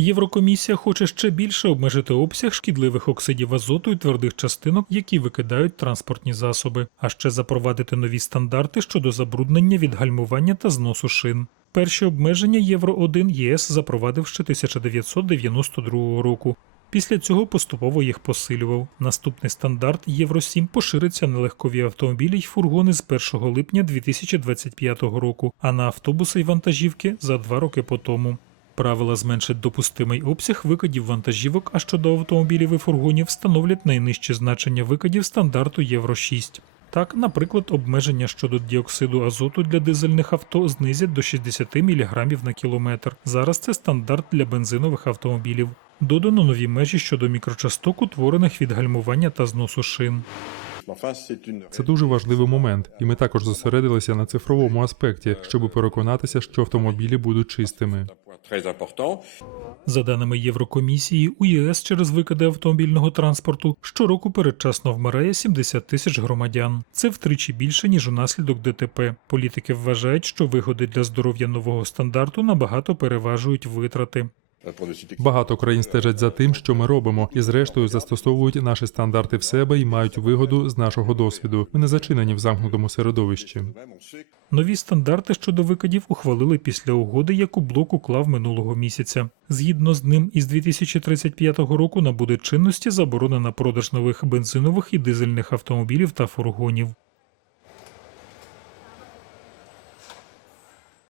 Єврокомісія хоче ще більше обмежити обсяг шкідливих оксидів азоту і твердих частинок, які викидають транспортні засоби, а ще запровадити нові стандарти щодо забруднення від гальмування та зносу шин. Перші обмеження Євро 1 ЄС запровадив ще 1992 року. Після цього поступово їх посилював. Наступний стандарт Євро 7 пошириться на легкові автомобілі й фургони з 1 липня 2025 року, а на автобуси й вантажівки за два роки по тому. Правила зменшать допустимий обсяг викидів вантажівок, а щодо автомобілів і фургонів встановлять найнижче значення викидів стандарту Євро 6. Так, наприклад, обмеження щодо діоксиду азоту для дизельних авто знизять до 60 мг на кілометр. Зараз це стандарт для бензинових автомобілів. Додано нові межі щодо мікрочасток, утворених від гальмування та зносу шин. Це дуже важливий момент, і ми також зосередилися на цифровому аспекті, щоб переконатися, що автомобілі будуть чистими. За даними Єврокомісії, у ЄС через викиди автомобільного транспорту щороку передчасно вмирає 70 тисяч громадян. Це втричі більше ніж унаслідок ДТП. Політики вважають, що вигоди для здоров'я нового стандарту набагато переважують витрати. Багато країн стежать за тим, що ми робимо, і зрештою застосовують наші стандарти в себе і мають вигоду з нашого досвіду. Ми не зачинені в замкнутому середовищі. Нові стандарти щодо викидів ухвалили після угоди, яку блок уклав минулого місяця. Згідно з ним, із 2035 року набуде чинності заборона на продаж нових бензинових і дизельних автомобілів та фургонів.